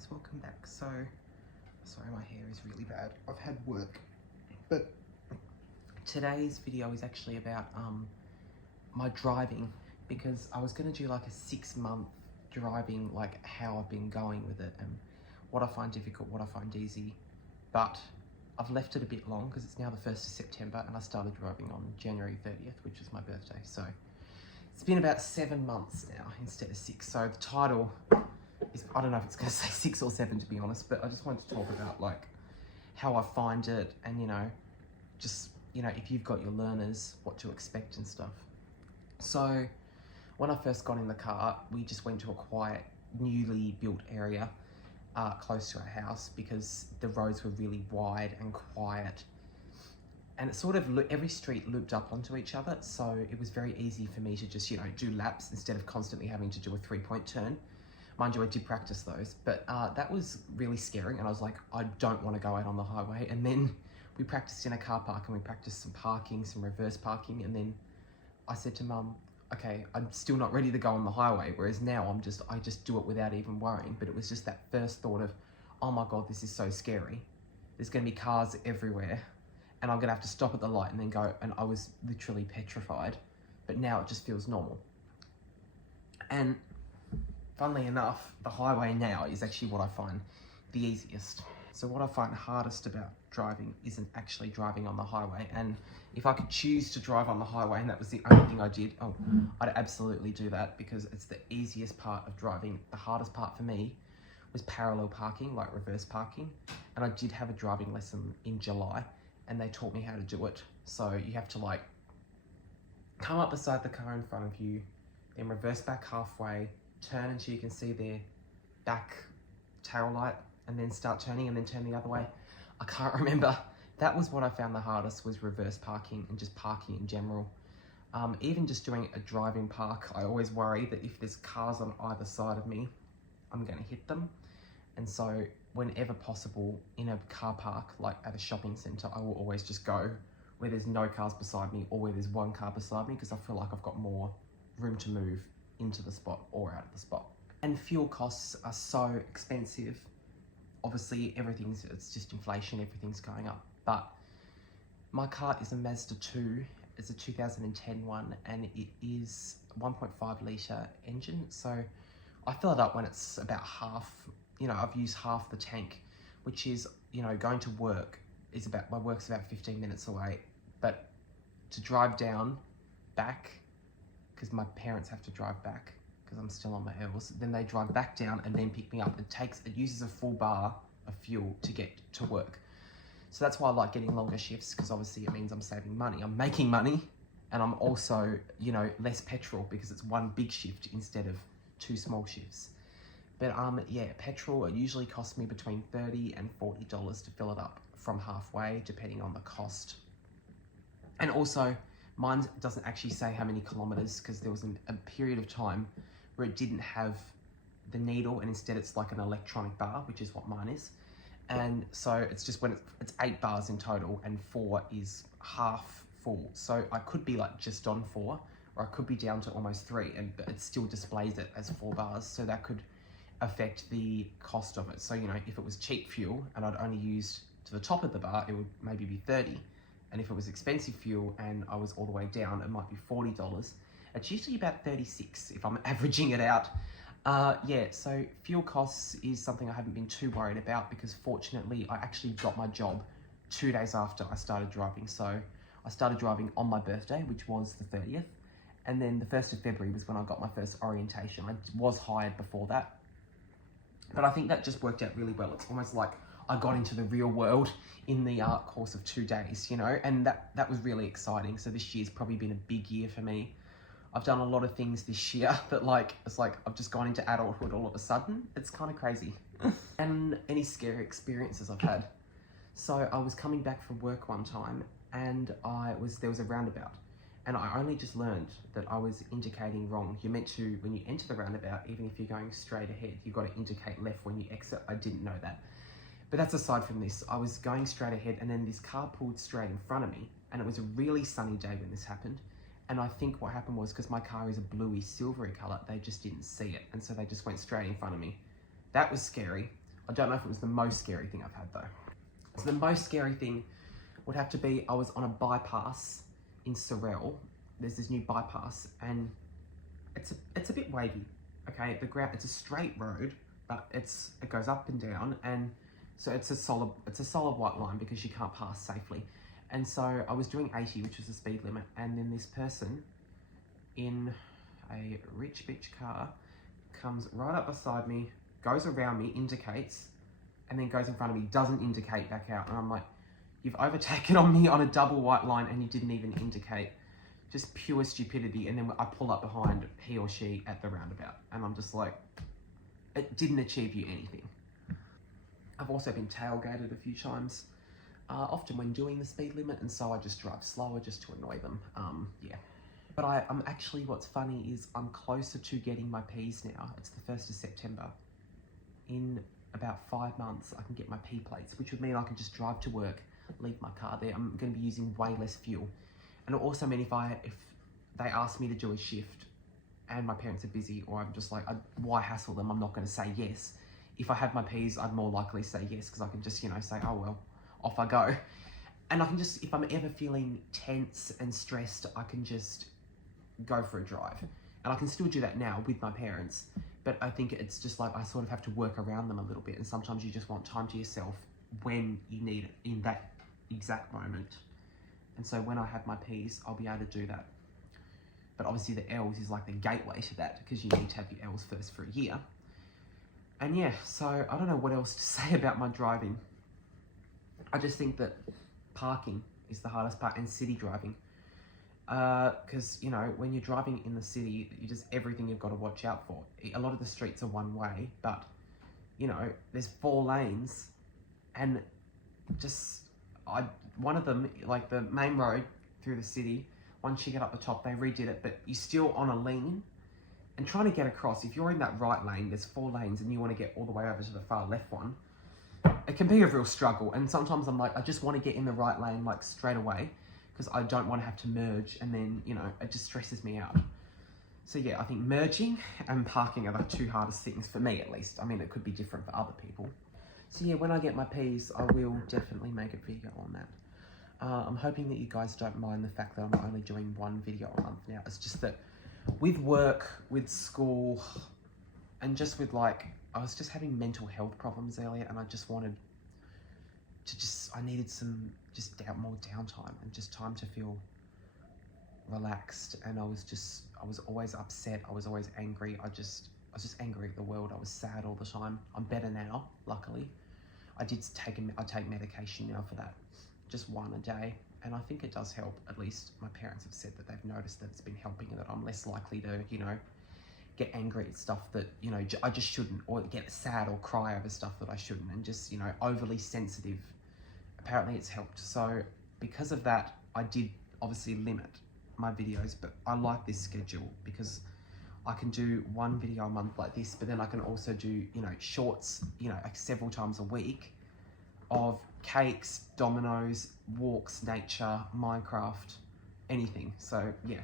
guys, welcome back. So, sorry my hair is really bad. I've had work, but today's video is actually about my driving, because I was going to do like a 6-month driving, like how I've been going with it and what I find difficult, what I find easy, but I've left it a bit long because it's now the 1st of September and I started driving on January 30th, which is my birthday. So it's been about 7 months now instead of 6. So the title is, I don't know if it's going to say 6 or 7 to be honest, but I just wanted to talk about like how I find it and, you know, just, you know, if you've got your learners, what to expect and stuff. So when I first got in the car, we just went to a quiet, newly built area close to our house because the roads were really wide and quiet. And it sort of, every street looped up onto each other. So it was very easy for me to just, you know, do laps instead of constantly having to do a 3-point turn. Mind you, I did practice those, but that was really scary. And I was like, I don't want to go out on the highway. And then we practiced in a car park and we practiced some parking, some reverse parking. And then I said to Mum, okay, I'm still not ready to go on the highway. Whereas now I just do it without even worrying. But it was just that first thought of, oh my God, this is so scary. There's going to be cars everywhere and I'm going to have to stop at the light and then go. And I was literally petrified, but now it just feels normal. And funnily enough, the highway now is actually what I find the easiest. So what I find hardest about driving isn't actually driving on the highway. And if I could choose to drive on the highway and that was the only thing I did, I'd absolutely do that because it's the easiest part of driving. The hardest part for me was parallel parking, like reverse parking. And I did have a driving lesson in July and they taught me how to do it. So you have to like come up beside the car in front of you, then reverse back halfway, turn until you can see their back tail light, and then start turning and then turn the other way. I can't remember. That was what I found the hardest, was reverse parking and just parking in general. Even just doing a driving park, I always worry that if there's cars on either side of me, I'm gonna hit them. And so whenever possible in a car park, like at a shopping center, I will always just go where there's no cars beside me or where there's one car beside me because I feel like I've got more room to move into the spot or out of the spot. And fuel costs are so expensive. Obviously it's just inflation, everything's going up. But my car is a Mazda 2, it's a 2010 one, and it is 1.5 litre engine. So I fill it up when it's about half, you know, I've used half the tank, which is, you know, going to work is my work's about 15 minutes away. But to drive down, back, because my parents have to drive back, because I'm still on my L's, then they drive back down and then pick me up. It uses a full bar of fuel to get to work. So that's why I like getting longer shifts, because obviously it means I'm saving money. I'm making money, and I'm also, you know, less petrol because it's one big shift instead of 2 small shifts. But yeah, petrol, it usually costs me between $30 and $40 to fill it up from halfway, depending on the cost. And also, mine doesn't actually say how many kilometers, because there was a period of time where it didn't have the needle and instead it's like an electronic bar, which is what mine is. And so it's just when it's 8 bars in total and 4 is half full. So I could be like just on 4 or I could be down to almost 3, but it still displays it as 4 bars. So that could affect the cost of it. So, you know, if it was cheap fuel and I'd only used to the top of the bar, it would maybe be 30. And if it was expensive fuel and I was all the way down, it might be $40. It's usually about 36 if I'm averaging it out. Yeah, so fuel costs is something I haven't been too worried about because fortunately I actually got my job 2 days after I started driving. So I started driving on my birthday, which was the 30th. And then the 1st of February was when I got my first orientation. I was hired before that. But I think that just worked out really well. It's almost like I got into the real world in the course of 2 days, you know, and that was really exciting. So this year's probably been a big year for me. I've done a lot of things this year that it's like I've just gone into adulthood all of a sudden. It's kind of crazy. And any scary experiences I've had. So I was coming back from work one time and there was a roundabout. And I only just learned that I was indicating wrong. You're meant to, when you enter the roundabout, even if you're going straight ahead, you've got to indicate left when you exit. I didn't know that. But that's aside from this. I was going straight ahead and then this car pulled straight in front of me. And it was a really sunny day when this happened. And I think what happened was, because my car is a bluey silvery color, they just didn't see it. And so they just went straight in front of me. That was scary. I don't know if it was the most scary thing I've had though. So the most scary thing would have to be, I was on a bypass in Sorell. There's this new bypass and it's a bit wavy. Okay, the ground, it's a straight road, but it goes up and down, and so it's a solid white line because you can't pass safely. And so I was doing 80, which was the speed limit, and then this person in a rich bitch car comes right up beside me, goes around me, indicates, and then goes in front of me, doesn't indicate back out. And I'm like, you've overtaken on me on a double white line and you didn't even indicate. Just pure stupidity. And then I pull up behind he or she at the roundabout, and I'm just like, it didn't achieve you anything. I've also been tailgated a few times, often when doing the speed limit, and so I just drive slower just to annoy them. Yeah. But I'm actually, what's funny is I'm closer to getting my Ps now. It's the 1st of September. In about 5 months, I can get my P plates, which would mean I can just drive to work, leave my car there. I'm going to be using way less fuel. And it also mean if they ask me to do a shift and my parents are busy, or I'm just like, why hassle them? I'm not going to say yes. If I had my Ps, I'd more likely say yes, because I can just, say, oh well, off I go. And I can just, if I'm ever feeling tense and stressed, I can just go for a drive. And I can still do that now with my parents, but I think it's just like I sort of have to work around them a little bit, and sometimes you just want time to yourself when you need it in that exact moment. And so when I have my Ps, I'll be able to do that. But obviously the Ls is like the gateway to that, because you need to have your Ls first for a year. And yeah, so I don't know what else to say about my driving. I just think that parking is the hardest part, and city driving. Because, when you're driving in the city, everything you've got to watch out for. A lot of the streets are one way, but, there's 4 lanes, and one of them, like the main road through the city, once you get up the top, they redid it, but you're still on a lean, and trying to get across, if you're in that right lane, there's 4 lanes, and you want to get all the way over to the far left one, it can be a real struggle. And sometimes I'm like, I just want to get in the right lane, like straight away, because I don't want to have to merge, and then, it just stresses me out. So yeah, I think merging and parking are the 2 hardest things for me, at least. I mean, it could be different for other people. So yeah, when I get my Ps, I will definitely make a video on that. I'm hoping that you guys don't mind the fact that I'm only doing 1 video a month now. It's just that with work, with school, and just with I was just having mental health problems earlier, and I just wanted to I needed some more downtime and just time to feel relaxed. And I was always upset. I was always angry. I was just angry at the world. I was sad all the time. I'm better now, luckily. I take medication now for that, just 1 a day, and I think it does help. At least my parents have said that they've noticed that it's been helping, and that I'm less likely to, get angry at stuff that, I just shouldn't, or get sad or cry over stuff that I shouldn't, and just, overly sensitive. Apparently it's helped. So because of that, I did obviously limit my videos, but I like this schedule because I can do 1 video a month like this, but then I can also do, shorts, several times a week of cakes, dominoes, walks, nature, Minecraft, anything. So yeah.